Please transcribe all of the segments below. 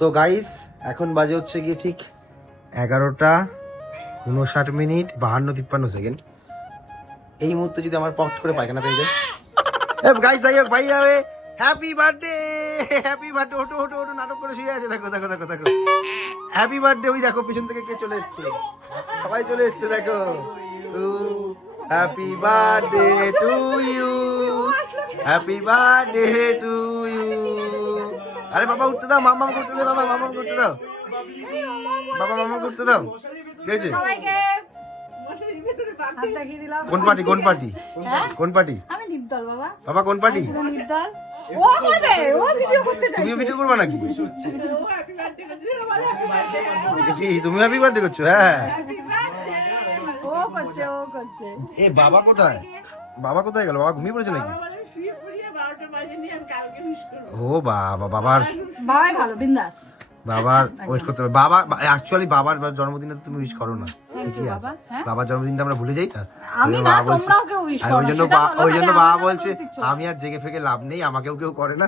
তো গাইস এখন বাজে হচ্ছে গিয়ে ঠিক 11টা 59 মিনিট 52-53 সেকেন্ড। এই মুহূর্তে যদি আমার পট করে পায়খানা পেয়ে যায়, গাইস যাই হোক ভাই যাবে। Happy birthday, happy birthday. ওটো ওটো ওটো, নাটক করে শুয়ে আছে। দেখো দেখো দেখো দেখো, হ্যাপি বার্থডে। ওই দেখো পিছন থেকে কে চলে এসছে, সবাই চলে এসছে দেখো। Happy birthday to you, happy birthday to you. আরে বাবা উঠতে দাও, মামা করতে দাও, বাবা মামা করতে দাও, বাবা মামা করতে দাও। কে আছে? কোন পার্টি কোন পার্টি কোন পার্টি? আমি নির্দল বাবা। বাবা কোন পার্টি? নির্দল। ও করবে, ও ভিডিও করতে চাই। তুমিও ভিডিও করবা নাকি? কি তুমি হ্যাপি বার্থডে করছো? হ্যাঁ ও করছে, ও করছে। এ বাবা কোথায়? বাবা কোথায় গেল? বাবা ঘুমিয়ে পড়েছে নাকি? ও বাবা, বাবার বাবাই ভালো, বিন্দাস। বাবার ওয়েট করতে হবে। বাবা অ্যাকচুয়ালি বাবার জন্মদিনে তো তুমি উইশ করো না, ঠিকই আছে। বাবার জন্মদিনটা আমরা ভুলে যাই না। আমি না, তোমরাও কেউ উইশ করো। ওই জন্য বাবা বলছে আমি আর জেগে ফেকে লাভ নেই, আমাকেও কেউ করে না,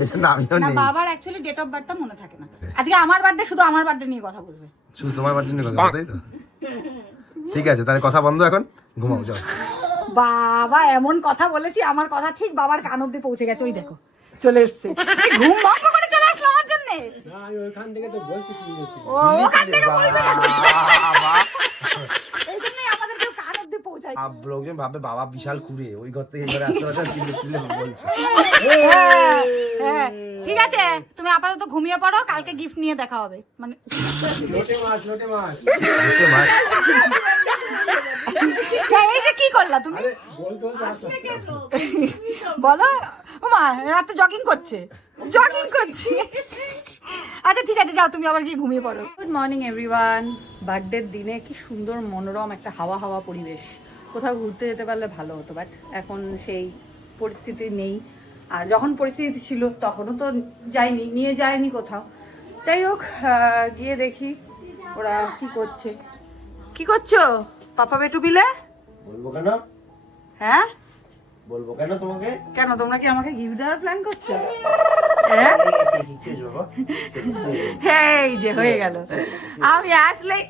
এই জন্য আমিও না। নেই। বাবার অ্যাকচুয়ালি ডেট অফ বার্থটা মনে থাকে না। আজকে আমার বার্থডে, শুধু আমার বার্থডে নিয়ে কথা বলবে। শুধু তোমার বার্থডে নিয়ে কথা, তাই তো? ঠিক আছে, তাহলে কথা বন্ধ, এখন ঘুমাও যাও। বাবা এমন কথা বলেছি, আমার কথা ঠিক বাবার কান অব্দি পৌঁছে গেছে। ওই দেখো চলে এসছে, ঘুম ভঙ্গ করে চলে আসলো আমার জন্য। না আমি ওইখান থেকে তো বলছি কি বলছি। ও ওখান থেকে বলবে না। এই জন্যই আমাদের কেউ কান অব্দি পৌঁছায়। লোকজন ভাবে বাবা বিশাল কুড়ে, ওই ঘর থেকে এবারে আসতে বলছে। হ্যাঁ ঠিক আছে, তুমি আপাতত ঘুমিয়ে পড়ো, কালকে গিফট নিয়ে দেখা হবে। মানে লোটে মাছ লোটে মাছ। এই যে কি করলা তুমি? বলতো বলো। ওমা রাতে জগিং করছে, জগিং করছি। আচ্ছা ঠিক আছে, যাও তুমি আবার গিয়ে ঘুমিয়ে পড়ো। Good morning everyone. বার্থডের দিনে কি সুন্দর মনোরম একটা হাওয়া হাওয়া পরিবেশ। কোথাও ঘুরতে যেতে পারলে ভালো হতো, বাট এখন সেই পরিস্থিতি নেই। আর যখন পরিস্থিতি ছিল তখনও তো যাইনি, নিয়ে যায়নি কোথাও। যাই হোক, গিয়ে দেখি ওরা কি করছে। কি করছো পাপা বেটু বিলে? বলবো কেন? হ্যাঁ বলবো কেন তোমাকে? কেন, তোমরা কি আমাকে গিফট দেওয়ার প্ল্যান করছো? হ্যাঁ এই যে হয়ে গেল, আমি আসলেই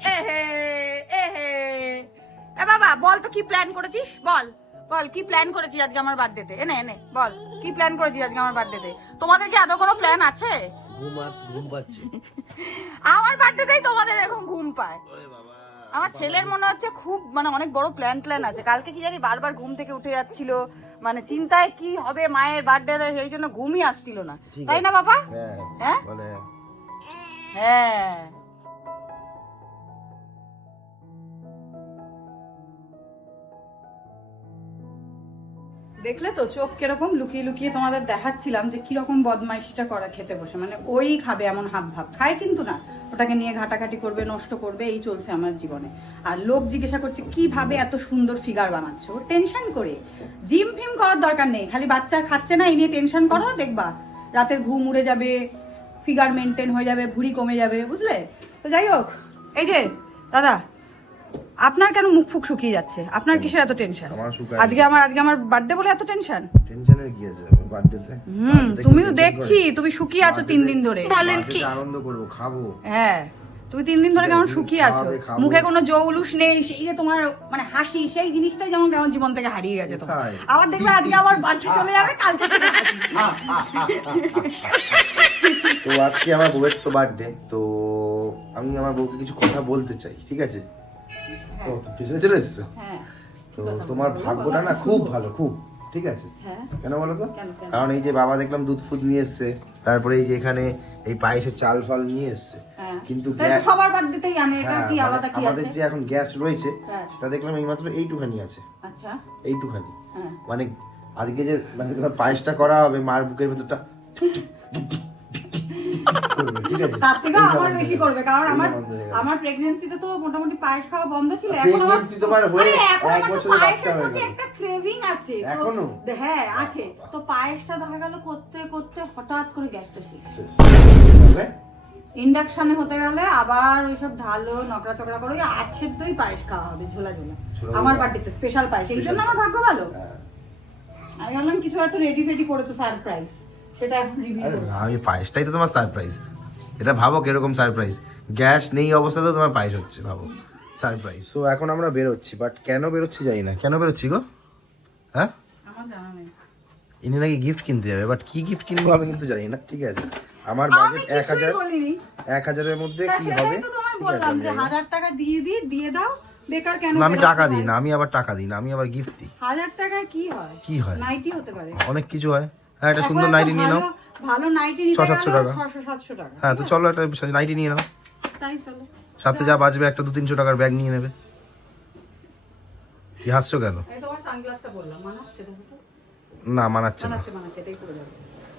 এ বাবা বল তো কি প্ল্যান করেছিস, বল বল কি প্ল্যান করেছিস আজকে আমার বার্থডেতে? এনে এনে বল কি প্ল্যান করেছিস আজকে আমার বার্থডেতে? তোমাদের কি আদৌ কোনো প্ল্যান আছে? ঘুম পাচ্ছে আমার বার্থডেতেই তোমাদের এরকম ঘুম পায়। আমার ছেলের মনে হচ্ছে খুব মানে অনেক বড় প্ল্যান আছে। কালকে কি জানি বারবার ঘুম থেকে উঠে যাচ্ছিল, মানে চিন্তায় কি হবে মায়ের বার্থডে, সেই জন্য ঘুমই আসছিল না, তাই না বাবা? হ্যাঁ হ্যাঁ। দেখলে তো চোখ কিরকম লুকিয়ে লুকিয়ে তোমাদের দেখাচ্ছিলাম যে কিরকম বদমাইশিটা করে খেতে বসে। মানে ওই খাবে এমন হাব ভাব খায়, কিন্তু না, ওটাকে নিয়ে ঘাটাঘাটি করবে, নষ্ট করবে, এই চলছে আমার জীবনে। আর লোক জিজ্ঞাসা করছে কিভাবে এত সুন্দর ফিগার বানাচ্ছ। ও টেনশন করে, জিম ফিম করার দরকার নেই, খালি বাচ্চা খাচ্ছে না এই নিয়ে টেনশন করো, দেখবা রাতের ঘুম উড়ে যাবে, ফিগার মেনটেন হয়ে যাবে, ভুঁড়ি কমে যাবে, বুঝলে? তো যাই হোক, এই যে দাদা আপনার কেন মুখ ফুক শুকিয়ে যাচ্ছে? আপনার কিসের এত টেনশন? আজকে আমার বার্থডে বলে এত টেনশন? টেনশনের কি আছে বার্থডেতে? তুমিও দেখছি তুমি শুকিয়ে আছো 3 দিন ধরে। আনন্দ করব, খাবো। হ্যাঁ তুমি 3 দিন ধরে কেমন শুকিয়ে আছো, মুখে কোনো জৌলুস নেই, সেই যে তোমার মানে হাসি, সেই জিনিসটাই যেমন কেমন জীবন থেকে হারিয়ে গেছে তোমার। আবার দেখবে আজকে আমার বার্থডে চলে যাবে, কালকে থেকে হাসি। তো আজকে আমার বউয়ের তো বার্থডে, তো আমি আমার বউকে কিছু কথা বলতে চাই, ঠিক আছে? তো পিছনে চলে এসছো। তো তোমার ভাগ্যটা না খুব ভালো, খুব ঠিক আছে। কেন বলো তো? কারণ এই যে বাবা দেখলাম দুধ ফুদ নিয়ে এসছে, তারপরে এই যে এখানে এই পায়েসের চাল ফাল নিয়ে এসছে, কিন্তু সবার বার্থডেতেই আনে, এটা কি আলাদা কি আছে? আমাদের যে এখন গ্যাস রয়েছে সেটা দেখলাম এইমাত্র এইটুখানি আছে। আচ্ছা এইটুখানি, মানে আজকে যে মানে তোমার পায়েসটা করা হবে, মার বুকের ভেতরটা ঠিক আছে, তার থেকে আবার বেশি করবে, কারণ আমার প্রেগন্যান্সিতে তো মোটামুটি পায়েস খাওয়া বন্ধ ছিল। এখন তোমার হয়ে এক বছরের বাচ্চা হয়ে গেল, একটা ক্রেভিং আছে এখনো। হ্যাঁ আছে, তো পায়েসটা দেখা গেল করতে করতে হঠাৎ করে গ্যাসটা শেষ। ইন্ডাকশনে হতে গেলে আবার ওইসব ঢালো নকড়া চকড়া করে আছে, তোই পায়েস খাওয়া হবে ঝোলা ঝোলা আমার বার্থডেতে স্পেশাল পায়েস। এই জন্য আমার ভাগ্য ভালো। আমি ভাবলাম কিছু হয়তো রেডি ফেডি করেছো সারপ্রাইজ, সেটা এখন রিভিউ করব। আমি পায়েসটাই তো তোমার সারপ্রাইজ, এটা ভাবো কিরকম সারপ্রাইজ, গ্যাস নেই অবস্থাতেও তোমার পায়েস হচ্ছে, ভাবো সারপ্রাইজ। তো এখন আমরা বেরোচ্ছি, বাট কেন বেরোচ্ছি জানি না। কেন বেরোচ্ছি গো? হ্যাঁ, আমার জানা নেই। ইনি নাকি গিফট কিনতে যাবে, বাট কি গিফট কিনবো আমি কিন্তু জানি না। ঠিক আছে, আমার বাজেট 1000-এর মধ্যে কি হবে? ঠিক আছে, বললাম যে 1000 টাকা দিয়ে দাও, বেকার কেন? আমি টাকা দিই না, আমি আবার টাকা দিই না, আমি আবার গিফট দিই। 1000 টাকায় কি হয়? কি হয়? নাইটি হতে পারে, অনেক কিছু হয়। হ্যাঁ, একটা সুন্দর নাইটি নিয়ে নাও। ভালো নাইটি নিতে 600-700 টাকা। 600-700 টাকা। হ্যাঁ, তো চলো একটা নাইটি নিয়ে নাও। তাই চলো। সাথে যা বাজবে একটা 200-300 টাকার ব্যাগ নিয়ে নেবে। কি হাসছো কেন? এই তোমার সানগ্লাসটা বললাম, মানাচ্ছে দেখো তো? না, মানাচ্ছে না। মানাচ্ছে, এটাই পরে যাবে।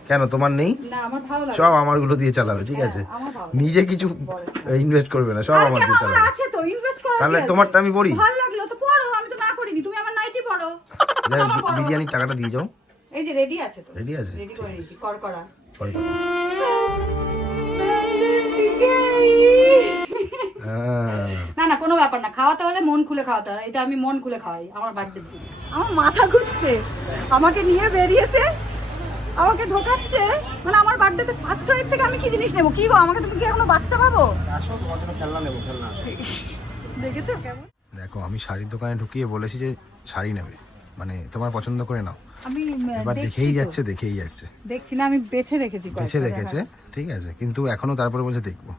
কেন, তোমার নেই? না, আমার ভালো লাগে। সব আমারগুলো দিয়ে চালাবে, ঠিক আছে? আমার ভালো নিজে কিছু ইনভেস্ট করবে না, সব আর আমার কেন, দিয়ে আমার চালাবে। আছে তো, ইনভেস্ট করার তাহলে কি আছে? তোমারটা আমি পড়ি। ভালো লাগলো তো পড়ো, আমি তো না করিনি, তুমি আমার নাইটি পড়ো। যাই হোক, আমার পড়ো। বিরিয়ানির টাকাটা দিয়ে যাও। এই যে রেডি আছে তো। রেডি আছে? রেডি করে নিয়েছি, করকরা। পরে। হ্যাঁ। না না, কোনো ব্যাপার না, খাওয়াতে হলে মন খুলে খাওয়াতে হয়, এটা আমি মন খুলে খাওয়াই আমার বার্থডে দিন। আমার মাথা ঘুরছে, আমাকে নিয়ে বেরিয়েছে, আমাকে ঢোকাচ্ছে, মানে আমার বার্থডেতে ফার্স্ট রাইড থেকে আমি কি জিনিস নেবো? কি গো, আমাকে তুমি কি এখনো বাচ্চা ভাবো? আসো, তোমার জন্য খেলনা নেবো, খেলনা আসো। দেখেছো কেমন? দেখো, আমি শাড়ির দোকানে ঢুকিয়ে বলেছি যে শাড়ি নেবে, মানে তোমার পছন্দ করে নাও। আমি এবার দেখেই যাচ্ছে, দেখেই যাচ্ছে, দেখছি না, আমি বেছে রেখেছি, বেছে রেখেছে, ঠিক আছে, কিন্তু এখনো তারপরে বলছে দেখবো।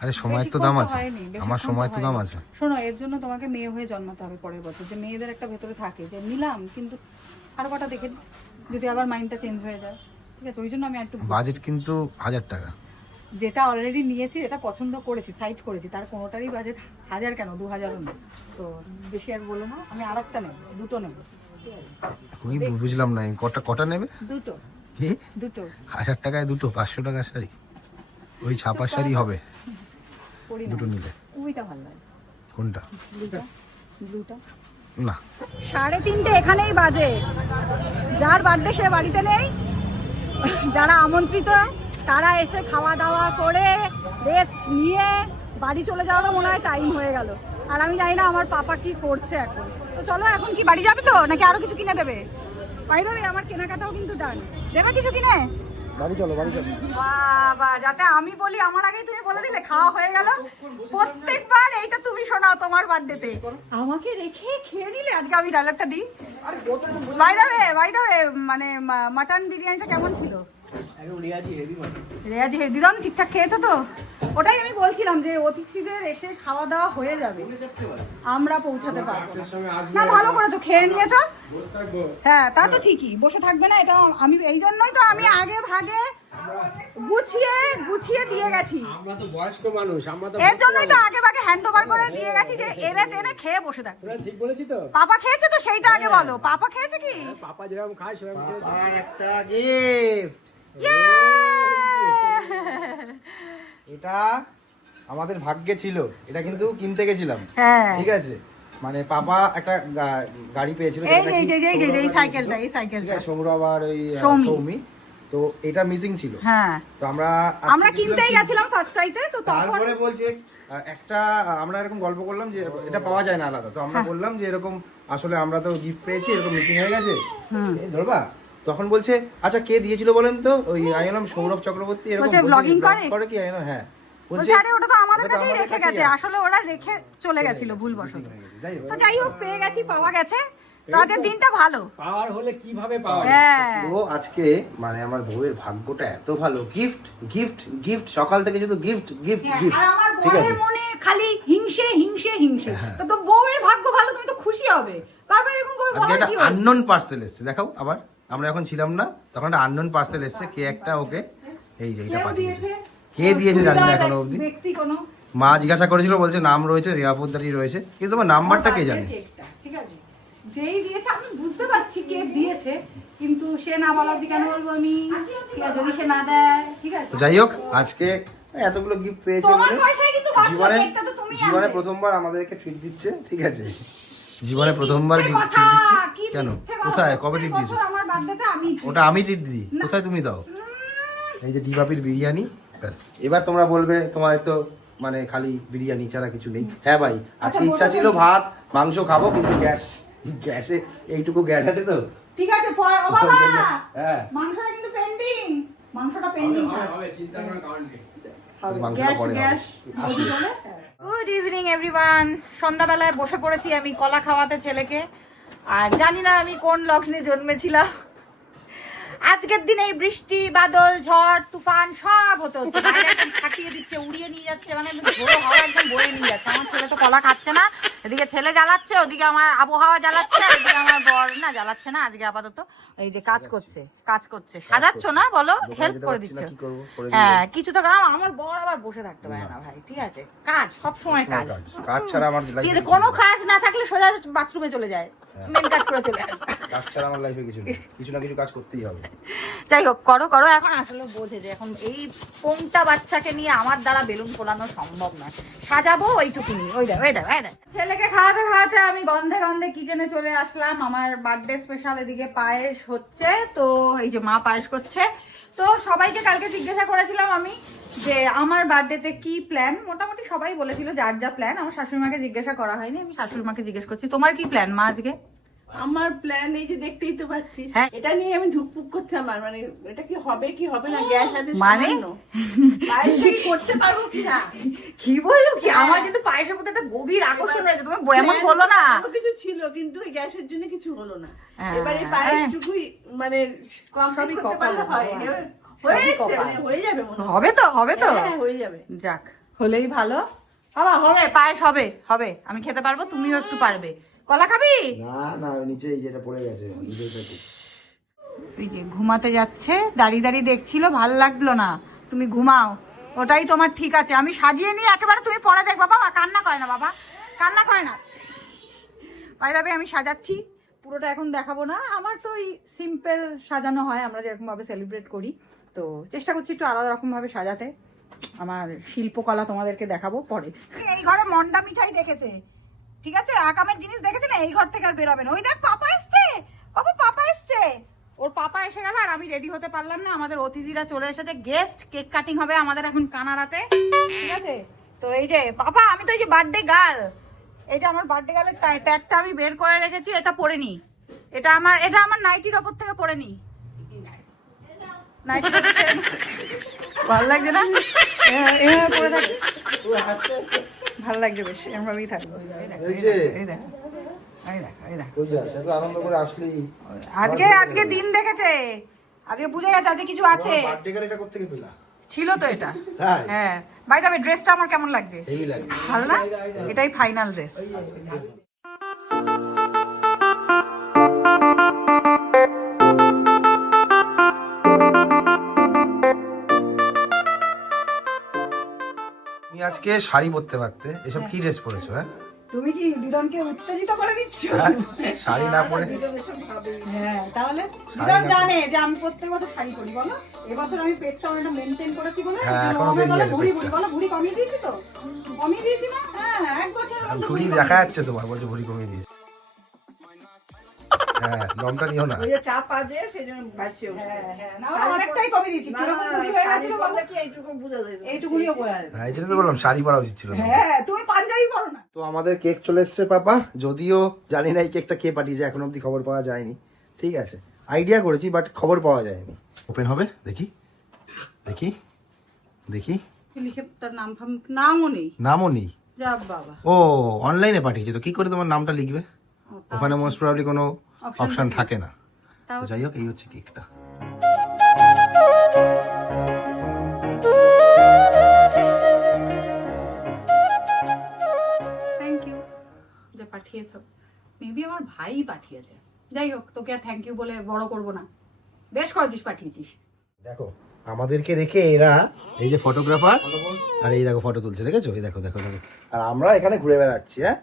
আরে সময়ের তো দাম আছে, আমার সময় তো দাম আছে। শোনো, এর জন্য তোমাকে মেয়ে হয়ে জন্মাতে হবে পরের বছর, যে মেয়েদের একটা ভেতরে থাকে যে নিলাম, কিন্তু আরো কটা দেখে নিই, যদি আবার মাইন্ডটা চেঞ্জ হয়ে যায়, ঠিক আছে? ওই জন্য আমি একটু বাজেট কিন্তু 1000 টাকা। যেটা অলরেডি নিয়েছি, যেটা পছন্দ করেছি, সাইড করেছি, তার কোনোটারই বাজেট 1000 কেন 2000ও নেই, তো বেশি আর বলো না। আমি আর একটা নেবো, দুটো নেবো, ঠিক আছে? কি বুঝলাম না, কটা নেবে? দুটো কি দুটো 1000 টাকায় দুটো 500 টাকার শাড়ি? ওই ছাপার শাড়ি হবে পরি না, দুটো নিলে। ওইটা ভালো লাগে। কোনটা? ব্লুটা না, 3:30 এখানেই বাজে। যার বার্থডে সে বাড়িতে নেই, যারা আমন্ত্রিত তারা এসে খাওয়া দাওয়া করে রেস্ট নিয়ে বাড়ি চলে যাওয়ারও মনে হয় টাইম হয়ে গেল। আর আমি জানি না আমার পাপা কি করছে এখন। তো চলো, এখন কি বাড়ি যাবে তো, নাকি আরো কিছু কিনে দেবে? বাড়ি দেবে? আমার কেনাকাটাও কিন্তু ডান। দেবে কিছু কিনে? বাড়ি চলো, বাড়ি চলো। বাবা, যাতে আমি বলি আমার আগেই তুমি বলে দিলে, খাওয়া হয়ে গেল। প্রত্যেকবার এইটা তুমি শোনাও তোমার বার্থডেতে, আমাকে রেখে খেয়ে নিলে। আজকে আমি ডায়লগটা দিই। বাই দ্য ওয়ে, মানে মাটন বিরিয়ানিটা কেমন ছিল? রেয়াজি হেভিরন ঠিকঠাক খেয়েছো তো? ওটাই আমি বলছিলাম যে অতিথিদের এসে খাওয়া দাওয়া হয়ে যাবে, আমরা পৌঁছাতে পারবো না। ভালো করেছো, খেয়ে নিয়েছো। হ্যাঁ, তা তো ঠিকই, বসে থাকবে না, এটা আমি এই জন্যই তো আমি আগে ভাগে গুছিয়ে দিয়ে গেছি। আমরা তো বয়স্ক মানুষ, আমরা তো এর জন্যই তো আগে ভাগে হ্যান্ড ওভার করে দিয়ে গেছি যে এনে টেনে খেয়ে বসে থাকবে। ঠিক বলেছি তো? পাপা খেয়েছে তো, সেইটা আগে বলো, পাপা খেয়েছে কি? পাপা যেরকম খায় সেরকম খেয়েছে। আর একটা গিফট, এটা আমাদের ভাগ্যে ছিল, এটা কিন্তু কিনতে গেছিলাম। হ্যাঁ, ঠিক আছে, মানে পাপা একটা গাড়ি পেয়েছিল, এই সাইকেলটা সৌরভ আর ওই সৌমি, তো এটা মিসিং ছিল। হ্যাঁ, তো আমরা কিনতেই গেছিলাম ফার্স্ট প্রাইতে, তো তখন তারপরে বলছে একটা, আমরা এরকম গল্প করলাম যে এটা পাওয়া যায় না আলাদা, তো আমরা বললাম যে এরকম আসলে আমরা তো গিফট পেয়েছি, এরকম মিসিং হয়ে গেছে, এই ধরবা। তখন বলছে আচ্ছা কে দিয়েছিল বলেন তো? ওই আমি বললাম সৌরভ চক্রবর্তী, এরকম ব্লগিং করে কি? হ্যাঁ, বলছে আরে ওটা তো আমাদের কাছেই রেখে গেছে, আসলে ওরা রেখে চলে গেছিল ভুলবশত। তো যাই হোক, পেয়ে গেছি, পাওয়া গেছে, তো আজকের দিনটা ভালো। পাওয়ার হলে কিভাবে পাওয়া যায়? হ্যাঁ, তো আজকে মানে আমার বউয়ের ভাগ্যটা এত ভালো, গিফট গিফট গিফট, সকাল থেকে শুধু গিফট গিফট গিফট। আর আমার ঠিক আছে, বউয়ের মনে খালি হিংসে হিংসে হিংসে। তো বউয়ের ভাগ্য ভালো, তুমি তো খুশি হবে। বারবার এরকম করে আজকে বলার একটা কি হয়েছে? আননোন পার্সেল এসেছে, দেখাও আবার। আমরা এখন ছিলাম না তখন, একটা আননোন পার্সেল এসেছে, কে একটা ওকে এই যে এটা পাঠিয়েছে। কে দিয়েছে জানি না এখনো অবধি। ব্যক্তি কোনো মা জিজ্ঞাসা করেছিল, বলছে নাম রয়েছে রিয়া পোদ্দারি রয়েছে, কিন্তু তোমার নাম্বারটা কে জানে? ঠিক আছে, যেই দিয়েছে আমি বুঝতে পারছি কে দিয়েছে, কিন্তু সে না বলা অবধি কেন বলবো আমি? ঠিক আছে, যদি সে না দেয়, ঠিক আছে। তো যাই হোক, আজকে এতগুলো গিফট পেয়েছে তোমার বলে পয়সায় কিন্তু বাঁচলো, জীবনে কেকটা তো তুমি জীবনে আনবে। প্রথমবার আমাদেরকে ট্রিট দিচ্ছে, ঠিক আছে? জীবনে প্রথমবার মিথ্যে গিফট কথা, দিচ্ছে। কি কেন? মিথ্যে কথা? কোথায়? কবে ট্রিট প্রত্যেক দিয়েছো? বছর আমার বার্থডেতে আমি treat ওটা আমি ট্রিট দিই, না। কোথায় তুমি দাও? এই যে ডিবাপির বিরিয়ানি, ব্যাস। এবার তোমরা বলবে তোমার তো মানে খালি বিরিয়ানি ছাড়া কিছু নেই। হ্যাঁ ভাই, আজকে ইচ্ছা ছিল ভাত মাংস খাবো, কিন্তু গ্যাসে এইটুকু গ্যাস আছে তো। ঠিক আছে, ও বাবা, হ্যাঁ, মাংসটা কিন্তু পেন্ডিং, মাংসটা পেন্ডিং। হবে, চিন্তা করার কারণ নেই। মাংসটা পরে হবে। আসি। Good evening everyone. সন্ধ্যাবেলায় বসে পড়েছি আমি কলা খাওয়াতে ছেলেকে। আর জানি না আমি কোন লগ্নে জন্মেছিলাম। আজকের দিনে এই বৃষ্টি বাদল ঝড় তুফান সব হতে হচ্ছে, বাইরে একদম ফাটিয়ে দিচ্ছে, উড়িয়ে নিয়ে যাচ্ছে, মানে ঝোড়ো হাওয়া একদম বয়ে নিয়ে যাচ্ছে। আমার ছেলে তো কলা খাচ্ছে না, এদিকে ছেলে জ্বালাচ্ছে, ওদিকে আমার আবহাওয়া জ্বালাচ্ছে, এদিকে আমার বর না জ্বালাচ্ছে না আজকে আপাতত। এই যে কাজ করছে সাজাচ্ছ না বলো, হেল্প করে দিচ্ছ। হ্যাঁ কিছু তো কাজ, আমার বর আবার বসে থাকতে পারে না ভাই, ঠিক আছে? কাজ সব সময় কাজ, কাজ ছাড়া আমার লাইফে কোনো কাজ না থাকলে সোজা বাথরুমে চলে যায়, মেন কাজ করে চলে আসে। কাজ ছাড়া আমার লাইফে কিছু নেই, কিছু না কিছু কাজ করতেই হবে। যাই হোক, করো করো। এখন আসলে বোঝে যে এখন এই পোংটা বাচ্চাকে নিয়ে আমার দ্বারা বেলুন ফোলানো সম্ভব নয়, সাজাবো ওইটুকুনি। ওই দেখ ছেলেকে খাওয়াতে খাওয়াতে আমি গন্ধে গন্ধে কিচেনে চলে আসলাম। আমার বার্থডে স্পেশাল এদিকে পায়েস হচ্ছে, তো এই যে মা পায়েস করছে। তো সবাইকে কালকে জিজ্ঞাসা করেছিলাম আমি যে আমার বার্থডেতে কি প্ল্যান। মোটামুটি সবাই বলেছিল যার যা প্ল্যান। আমার শাশুড়ি মাকে জিজ্ঞাসা করা হয়নি, আমি শাশুড়ি মাকে জিজ্ঞেস করছি তোমার কি প্ল্যান মা আজকে? আমার প্ল্যান এই যে দেখতেই তো পাচ্ছিস, হ্যাঁ। এটা নিয়ে আমি ধুকপুক করছি। আমার মানে এটা কি হবে কি হবে না, গ্যাস আছে মানে? পায়েসটা কি করতে পারবো কিনা। কি বললো কি? আমার কিন্তু পায়েসের প্রতি একটা গভীর আকর্ষণ রয়েছে, তুমি এমন বললো না। আরো কিছু ছিল কিন্তু ওই গ্যাসের জন্য কিছু হলো না। হ্যাঁ, এবারে পায়েসটুকুই মানে সবই কমপ্লিট করতে পারলে কপাল, হয়। হ্যাঁ। হয়ে সবই এসছে, কপাল। মানে হয়ে যাবে মনে হয়। হবে তো হ্যাঁ, হয়ে যাবে। যাক, হলেই ভালো। বাবা হবে, পায়েস হবে, আমি খেতে পারবো, তুমিও একটু পারবে। কলা খাবি? না নিচে এই যেটা পড়ে গেছে এই যে ঘুমাতে যাচ্ছে, দাঁড়িয়ে দাঁড়িয়ে দেখছিল, ভাল লাগলো না। তুমি ঘুমাও, ওটাই তোমার ঠিক আছে। আমি সাজিয়ে নিয়ে একেবারে তুমি পরে দেখবা। বাবা কান্না করে না, বাবা কান্না করে না। ভাবে আমি সাজাচ্ছি, পুরোটা এখন দেখাবো না। আমার তো ওই সিম্পল সাজানো হয়, আমরা যেরকমভাবে সেলিব্রেট করি। তো চেষ্টা করছি একটু আলাদা রকমভাবে সাজাতে। আমার শিল্পকলা তোমাদেরকে দেখাবো পরে। এই ঘরে মন্ডা মিঠাই দেখেছে, ঠিক আছে? আকামের জিনিস দেখেছে না, এই ঘর থেকে আর বেরোবে না। ওই দেখ পাপা এসছে, পাপা এসছে। ওর পাপা এসে গেল আর আমি রেডি হতে পারলাম না। আমাদের অতিথিরা চলে এসেছে, গেস্ট, কেক কাটিং হবে আমাদের এখন কানাড়াতে, ঠিক আছে? তো এই যে পাপা, আমি তো এই যে বার্থডে গার্ল, এই যে আমার বার্থডে গার্লের ট্যাগটা আমি বের করে রেখেছি, এটা পরে নি। এটা আমার নাইটির ওপর থেকে পরে নি। নাইটির ওপর থেকে ভালো লাগছে না? এভাবে পরে থাকে, ভালো লাগছে বেশ, এমনভাবেই থাকবো। আনন্দ করে আসলি আজকে দিন দেখেছে, আজকে বুঝে গেছে আজকে কিছু আছে। এটা করতে গিয়ে পেলা ছিল তো এটা। তাই? হ্যাঁ ভাই, তবে ড্রেসটা আমার কেমন লাগছে? এই লাগে ভালো না? এটাই ফাইনাল ড্রেস। তুমি আজকে শাড়ি পরতে পারতে, এসব কি ড্রেস পরেছো? হ্যাঁ তুমি কি দিদনকে উত্তেজিত করে দিচ্ছ? শাড়ি না পরে হ্যাঁ, তাহলে শাড়ি দিদন না জানে যে আমি প্রত্যেক বছর শাড়ি পরি, বলো। এবছর আমি পেটটা অনেকটা মেনটেন করেছি বলে হ্যাঁ, যে এখনো আমি বেরিয়ে বলে আছে ভুঁড়ি পেটটা। বলো, ভুঁড়ি কমিয়ে দিয়েছি তো? কমিয়ে দিয়েছি না? হ্যাঁ, এক বছর ভুড়ি দেখা যাচ্ছে তোমার, বলছে ভুড়ি কমিয়ে দিয়েছে। হ্যাঁ দমটা নিও না। ওই যে চাপ আছে সেজন্য ভাসছে। না, অনেকটাই কমিয়ে দিয়েছি। কিরকম ভুঁড়ি হয়ে গেছিল বলো? কি এইটুকু বুঝা যায়। এইটুকুনিও বোঝা যায়। হ্যাঁ এই জন্য তো বললাম শাড়ি পরা উচিত ছিল। হ্যাঁ, তুমি পাঞ্জাবি পরো না। তো আমাদের কেক চলে এসছে পাপা, যদিও জানি না এই কেকটা কে পাঠিয়েছে, এখন অবধি খবর পাওয়া যায়নি। ঠিক আছে, আইডিয়া করেছি বাট খবর পাওয়া যায়নি। ওপেন হবে, দেখি দেখি দেখি। লিখে তার নামও নেই। নামও নেই? যা বাবা। ও অনলাইনে পাঠিয়েছে, তো কি করে তোমার নামটা লিখবে? ওখানে মোস্ট প্রবাবলি কোনো অপশন থাকে না। তাও তো যাই হোক, এই হচ্ছে কেকটা। থ্যাংক ইউ যে পাঠিয়েছো। মেবি আমার ভাই পাঠিয়েছে। যাই হোক, তোকে আর থ্যাংক ইউ বলে বড় করব না, বেশ করেছিস, পাঠিয়েছিস। দেখো আমাদেরকে রেখে এরা, এই যে ফটোগ্রাফার, আর এই দেখো ফটো তুলছে, দেখেছো? এই দেখো দেখো দেখো। আর আমরা এখানে ঘুরে বেড়াচ্ছি। হ্যাঁ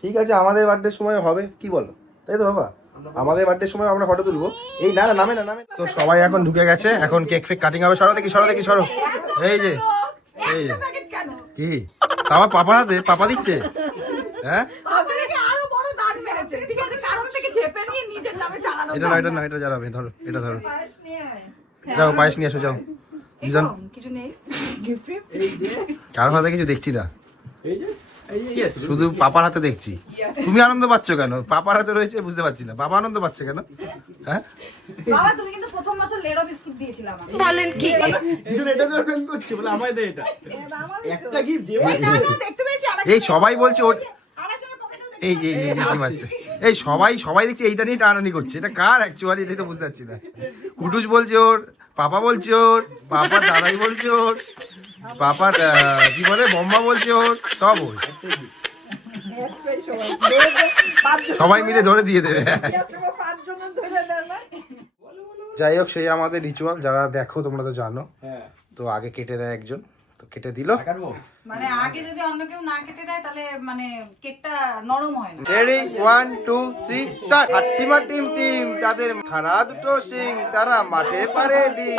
ঠিক আছে, আমাদের বার্থডের সময় হবে, কি বলো? তাই তো বাবা, আমাদের বার্থডের সময় আমরা ফটো তুলবো। এই না নামে না। তো সবাই এখন ঢুকে গেছে, এখন কেক ফেক কাটিং হবে। সরো দেখি সরো। এই যে কি আমার পাপার হাতে, পাপা দিচ্ছে। হ্যাঁ আরো বড় দান মেরেছে, ঠিক আছে? কারণ থেকে চেপে নিয়ে নিজের নামে চালানো। এটা না, এটা যাবে, ধরো এটা ধরো। যাও পায়েস নিয়ে এসো, যাও। দুজন কিছু নেই, গিফট কারোর হাতে কিছু দেখছি না। এই যে শুধু পাপার হাতে দেখছি। তুমি আনন্দ পাচ্ছ কেন? পাপার হাতে রয়েছে বুঝতে পারছি না। বাবা আনন্দ পাচ্ছে কেন? হ্যাঁ বাবা তুমি কিন্তু প্রথম বছর লেরো বিস্কুট দিয়েছিলাম আমাকে। বলেন কি এটা তো ফ্রেন্ড করছে বলে আমায় দে এটা একটা গিফট দেব। এই না না দেখতে পেয়েছি এই সবাই বলছে ওর আরেকজনের পকেটেও দেখতে এই যে এই সবাই দেখছি এইটা নিয়ে টানাটানি করছে। এটা কার অ্যাকচুয়ালি এটাই তো বুঝতে পারছি না। কুটুস বলছে ওর, পাপা বলছে ওর, পাপার দাদাই বলছে ওর, পাপার কি বলে বম্মা বলছে ওর, সব ওর। সবাই মিলে ধরে দিয়ে দেবে। যাই হোক সেই আমাদের রিচুয়াল, যারা দেখো তোমরা তো জানো। হ্যাঁ তো আগে কেটে দেয় একজন, তো কেটে দিল। মানে আগে যদি অন্য কেউ না কেটে দেয় তাহলে মানে কেকটা নরম হয় না। Ready 1 2 3 start. হাট্টিমা টিম টিম তাদের খাড়া দুটো সিং, তারা মাঠে পারে ডিম।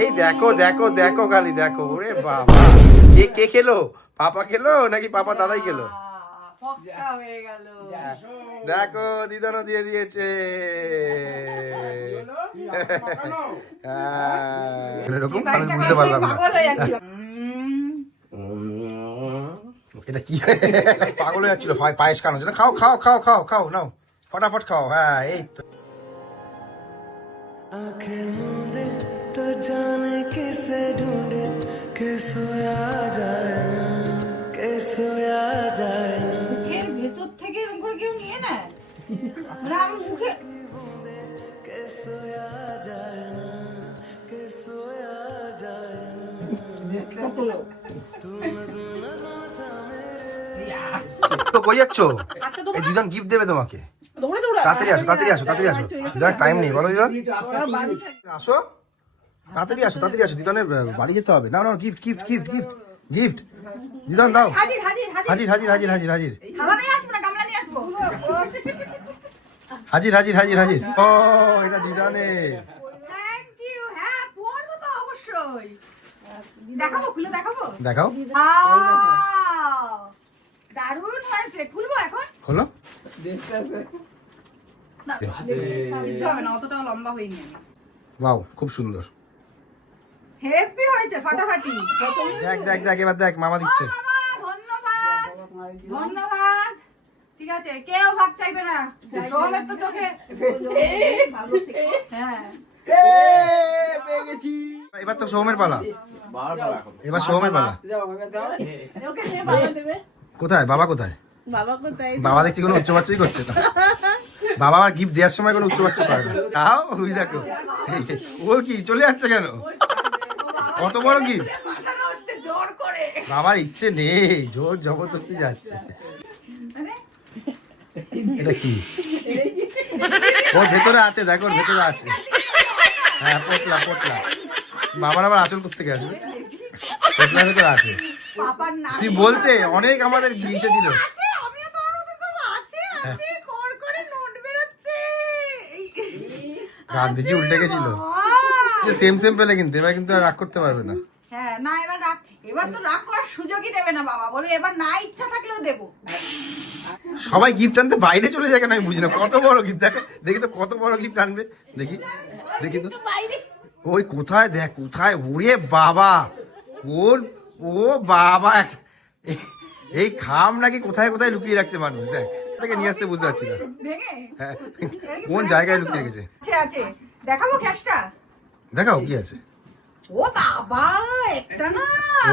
এই দেখো দেখো দেখো খালি দেখো, ওরে বাবা কে কে খেলো? পাপা খেলো নাকি পাপা দাদাই খেলো? পক্কা হয়ে গেল। দেখো দিদানো দিয়ে দিয়েছে। এরকম আমি বুঝতে পারলাম না পাগল হয়ে যাচ্ছিলাম। এটা কি পাগল হয়ে যাচ্ছিল পায়েস খাওয়ানোর জন্য। খাও খাও খাও খাও খাও নাও ফটাফট খাও। হ্যাঁ এই তো आंखें मूंदे तो जाने किसे ढूंढे के सोया जाए ना, के सोया जाए ना। মুখের ভেতর থেকে এরকম করে কেউ নিয়ে নেয়? মানে আমি মুখে के सोया जाए ना, के सोया जाए ना। तुम नज़्म नज़्म सा मेरे তো কই যাচ্ছ? হাতটা ধরো এই দিদান গিফট দেবে তোমাকে। দৌড়ে দৌড়ে তাড়াতাড়ি আসো তাড়াতাড়ি আসো তাড়াতাড়ি আসো। দিদান টাইম নেই বলো দিদান। আসো তাড়াতাড়ি আসো তাড়াতাড়ি আসো। দিদানের বাড়ি যেতে হবে। না না gift gift gift gift gift দিদান দাও। হাজির হাজির হাজির হাজির হাজির হাজির হাজির হাজির থালা নিয়ে আসবো না গামলা নিয়ে আসবো। হাজির হাজির হাজির হাজির। ও এটা দিদানের। Thank you. হ্যাঁ পড়বো তো অবশ্যই। দেখাবো খুলে দেখাবো। দেখাও দারুণ হয়েছে। খুলবো এখন? খোলো। না কিছু হবে না, অতটাও লম্বা হয়নি আমি। ওয়াও খুব সুন্দর। হেভি হয়েছে ফাটাফাটি। দেখ দেখ দেখ এবার দেখ মামা দিচ্ছে। ও বাবা, ধন্যবাদ ধন্যবাদ। ঠিক আছে কেউ ভাগ চাইবে না। সোমের তো চোখে হ্যাঁ পেয়ে গেছি। এবার তো সৌমের পালা। এবার সৌমের পালা। ওকে নিয়ে বাবা দেবে। কোথায় বাবা কোথায়? বাবা কোথায়? বাবা দেখছি কোনো উচ্চবাচ্চই করছে না। বাবা আমার গিফট দেওয়ার সময় কোনো উচ্চবাচ্চ করে না। তাও ওই দেখো ও কি চলে যাচ্ছে কেন? কত বড় গিফট। পাঠানো হচ্ছে জোর করে। বাবার ইচ্ছে নেই, জোর জবরদস্তি যাচ্ছে। মানে এটা কি? ওর ভেতরে আছে দেখো, ওর ভেতরে আছে। হ্যাঁ পোটলা পোটলা। বাবার আবার আচল করতে গেছে। পোটলার ভেতরে আছে। পাপার না তুই বলতে অনেক আমাদের ইসে দিল। আছে, আমিও তো আরো নতুন করবো। আছে আছে কর করে নোট বেরোচ্ছে। গান্ধীজি উল্টে গেছিল। সেম সেম পেলে কিন্তু এবার কিন্তু আর রাগ করতে পারবে না। হ্যাঁ না এবার তো রাগ করার সুযোগই দেবে না বাবা। বলে এবার না ইচ্ছা থাকলেও দেবো। সবাই গিফট আনতে বাইরে চলে যায় কেন আমি বুঝি না। কত বড় গিফট দেখো, দেখি তো কত বড় গিফট আনবে। দেখি দেখি তো ওই কোথায় দেখ কোথায়। ওরে বাবা কোন ও বাবা এই খাম নাকি কোথায় কোথায় লুকিয়ে রাখছে মানুষ। দেখ থেকে নিয়ে আসছে বুঝতে পারছি না। ভেঙে হ্যাঁ কোন জায়গায় লুকিয়ে রেখেছে। আছে আছে দেখাবো ক্যাশটা। দেখাও কি আছে। ও বাবা একটা না।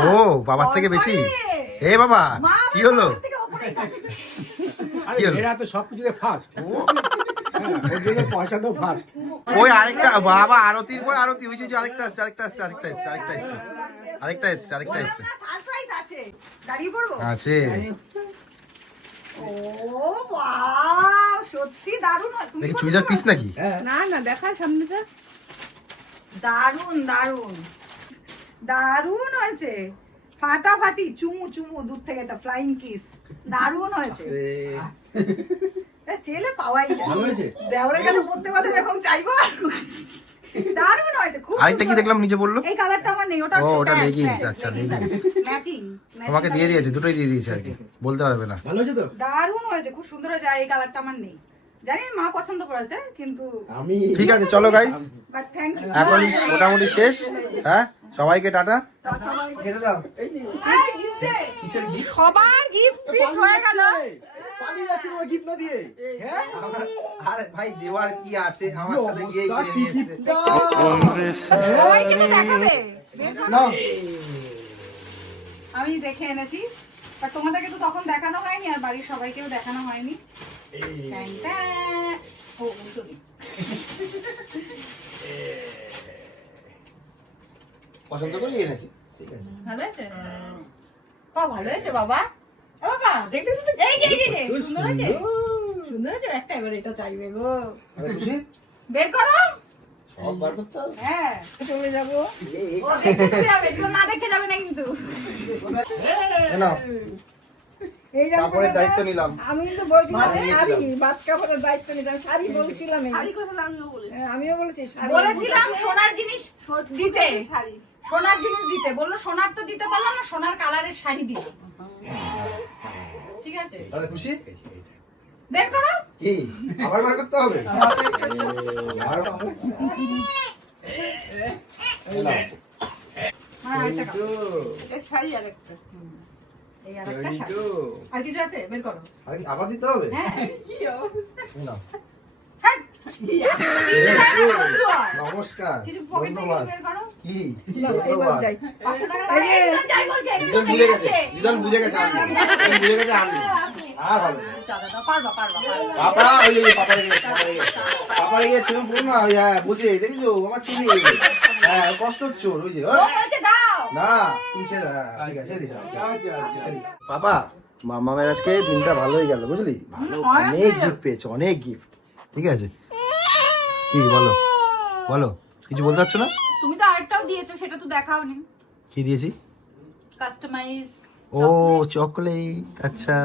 ও বাবার থেকে বেশি। এ বাবা মা কি হলো? বাবার থেকে ওপরেই থাকে। আরে কি হলো? এরা তো সবকিছুতে ফার্স্ট। ওই জন্য পয়সা তো ফার্স্ট। ওই আরেকটা বাবা আরতির পর আরতি ওই যে আরেকটা আসছে আরেকটা আসছে আরেকটা আসছে আরেকটা আসছে আরেকটা আসছে আরেকটা আসছে সারপ্রাইজ আছে। দাঁড়িয়ে পড়বো। আছে। ও ওয়াও সত্যি দারুণ হয়। তুমি দেখি কত চুড়িদার বড়? পিস নাকি? না না দেখা সামনেটা। দারুণ দারুণ দারুণ হয়েছে। ফাটাফাটি চুমু চুমু দূর থেকে একটা ফ্লাইং কিস। দারুণ হয়েছে। ছেলে পাওয়াই যায়। দেওরের কাছে প্রত্যেক বছর এরকম চাইবো। দারুণ হয়েছে খুব। আরেকটা কি দেখলাম নিচে বললো? এই কালারটা আমার নেই। ওটা ও ওটা লেগিংস। আচ্ছা লেগিংস ম্যাচিং। তোমাকে দিয়ে দিয়েছে, দুটোই দিয়ে দিয়েছে আর কি, বলতে পারবে না। ভালো আছে তো? দারুণ হয়েছে খুব সুন্দর হয়েছে। আর এই কালারটা আমার নেই। জানি মা পছন্দ করেছে কিন্তু আমি ঠিক আছে চলো গাইস, বাট থ্যাংক ইউ। এখন মোটামুটি শেষ। হ্যাঁ, সবাইকে টাটা। খেতে দাও। কিসের gift? সবার গিফট ফিট হয়ে গেল। পালিয়ে যাচ্ছে তোমার gift না দিয়ে। হ্যাঁ? আরে ভাই দেওয়ার কি আছে, আমার সাথে গিয়ে অবস্থা, কিনে কি নিয়ে gift এসেছে। টা? সবাইকে তো দেখাবে। বের করো। নাও। আমি দেখে এনেছি, আর তোমাদেরকে তো তখন দেখানো হয়নি, আর বাড়ির সবাইকেও দেখানো হয়নি। ট্যাং ট্যাং। ও উল্টো দিক। পছন্দ করে এনেছি, ঠিক আছে। ভালো আছে? ভালো হয়েছে বাবা। ও বাবা, দেখতে দেখতে এই যে সুন্দর হয়েছে। সুন্দর হয়েছে, একটা এবার এটা চাইবে গো। আরে খুশি? বের করো। সব বার করতে হবে? হ্যাঁ, চলে যাবো। ও দেখতে চলে যাবে, এগুলো না দেখে যাবে না কিন্তু। এই নাও, এই যে কাপড়ের দায়িত্ব নিলাম। আমি তো বলছিলাম ভালো শাড়ি, নিয়েছিলাম। বাদ কাপড়ের দায়িত্ব নিতাম, শাড়ি বলছিলাম। শাড়ি কথা আমিও বলেছি আমিও বলেছি শাড়ি বলেছিলাম সোনার জিনিস দিতে, শাড়ি সোনার জিনিস দিতে। বললো সোনার তো দিতে পারলাম না, সোনার কালারের শাড়ি দিলাম। ঠিক আছে, তাহলে খুশি? বের করো। কি আবার বার করতে হবে? এই নাও। হ্যাঁ, আরেকটা কাপড়। এটা শাড়ি আর একটা এই আরেকটা শাড়ি। আর কিছু আছে? বের করো। আরে কি আবার দিতে হবে? হ্যাঁ। এই নাও। হ্যাট। নমস্কার, কিছু পকেট থেকে ধন্যবাদ। বের করো। কি এবার ধন্যবাদ। যাই। 500 টাকা দাও। একদম যাই বলছে, দিদন একদম বুঝে লেগে গেছে, গেছে। দিদন বুঝে গেছে আনবি। দিদন বুঝে গেছে আনবি। আর ভালো। চাঁদা দাও, পারবা। পাপা ওই যে পাপা রেগে গেছে বল না, ওই হ্যাঁ বুঝে দেখেছো আমার চিনি। হ্যাঁ কষ্ট হচ্ছে ওর, ওই যে ও বলছে দাও। না তুমি ছেড়ে দাও, হ্যাঁ, ঠিক আছে ছেড়ে দিস। পাপা মামামের আজকে দিনটা ভালোই গেল বুঝলি, ভালো অনেক গিফট পেয়েছে, অনেক গিফট। ঠিক আছে, কি বলো বলো, কিছু বলতে পারছো না? তুমি তো আরেকটাও দিয়েছো, সেটা তো দেখাওনি। কি দিয়েছি? কাস্টমাইজ। ও চকলেট, আচ্ছা।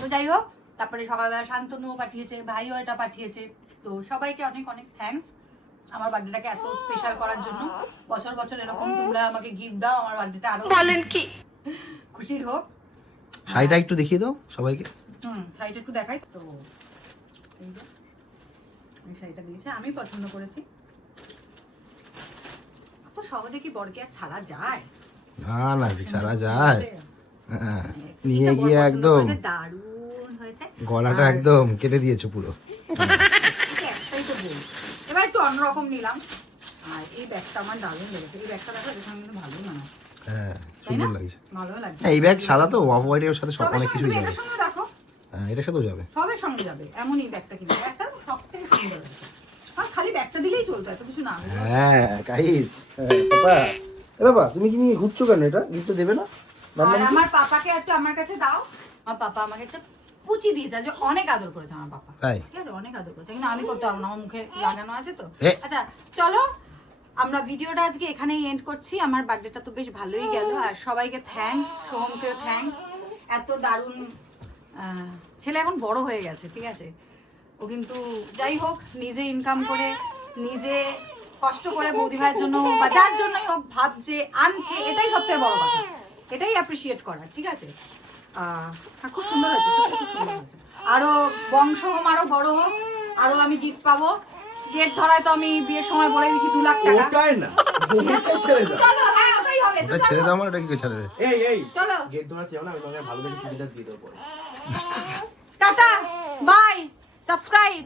তো যাই হোক, তারপরে সকালবেলা শান্তনুও পাঠিয়েছে, ভাইও এটা পাঠিয়েছে। তো সবাইকে অনেক অনেক থ্যাঙ্কস আমার বার্থডেটাকে এত স্পেশাল করার জন্য। বছর বছর এরকম তোমরা আমাকে গিফট দাও, আমার বার্থডেটা আরো বলেন কি খুশির হোক। শাড়িটা একটু দেখিয়ে দাও সবাইকে। শাড়িটা একটু দেখাই তো। এই যে এই শাড়িটা দিয়েছে, আমি পছন্দ করেছি। এত সহজে কি বরকে আর ছাড়া যায়? না না সারা যায়। হ্যাঁ, নিয়ে গিয়ে একদম দারুণ হয়েছে। গলাটা একদম কেটে দিয়েছো পুরো। একটাই তো বল, এবার একটু অন্যরকম নিলাম। আর এই ব্যাগটা আমার দারুণ লেগেছে। এই ব্যাগটা দেখো, দেখে কিন্তু ভালোই না, হ্যাঁ সুন্দর লাগছে। ভালো লাগছে। এই ব্যাগ সাদা তো, অফ হোয়াইটের সাথে সব সবের অনেক সঙ্গে কিছুই তুমি যাবে। এটার সঙ্গে দেখো, হ্যাঁ এটার সাথেও যাবে। সবের সঙ্গে যাবে এমনই ব্যাগটা কিনবে। ব্যাগটা সব থেকে সুন্দর হয়েছে। আর খালি ব্যাগটা দিলেই চলতো, এত কিছু না। হ্যাঁ গাইস, পাপা এ বাবা তুমি কি নিয়ে ঘুরছো কেন? এটা গিফট দেবে না? আর আমার পাপাকে একটু আমার কাছে দাও। আমার পাপা আমাকে একটা পুচি দিয়েছে, আজ অনেক আদর করেছে আমার পাপা। তাই? ঠিক আছে, অনেক আদর করেছে, কিন্তু আমি করতে পারবো না, আমার মুখে লাগানো আছে তো। এ। আচ্ছা চলো, আমরা ভিডিওটা আজকে এখানেই এন্ড করছি। আমার বার্থডেটা তো বেশ ভালোই গেল, আর সবাইকে থ্যাঙ্কস, সোহমকেও থ্যাঙ্কস। এত দারুণ ছেলে এখন বড় হয়ে গেছে, ঠিক আছে। ও কিন্তু যাই হোক, নিজে ইনকাম করে, নিজে কষ্ট করে বৌদি ভাইয়ের জন্য বা যার জন্যই হোক ভাবছে, আনছে, এটাই সবথেকে বড় কথা। এটাই অ্যাপ্রিসিয়েট করার, ঠিক আছে। আর খুব সুন্দর হয়েছে, খুব সুন্দর হয়েছে। আরো বংশ হোক, আরো বড় হোক, আরো আমি গিফট পাবো। গেট ধরায় তো আমি বিয়ের সময় বলে দিয়েছি 2 লাখ টাকা। ওটাই না, ওটা ছেড়ে দাও। চলো, হ্যাঁ ওটাই হবে। তো ওটা ছেড়ে দাও, আমার এটা কি ছাড়বে? এই চলো, গেট ধরা চেও না, আমি তোমাকে ভালো দেখে সুবিধা দিয়ে দেবো পরে। টাটা, বাই, সাবস্ক্রাইব।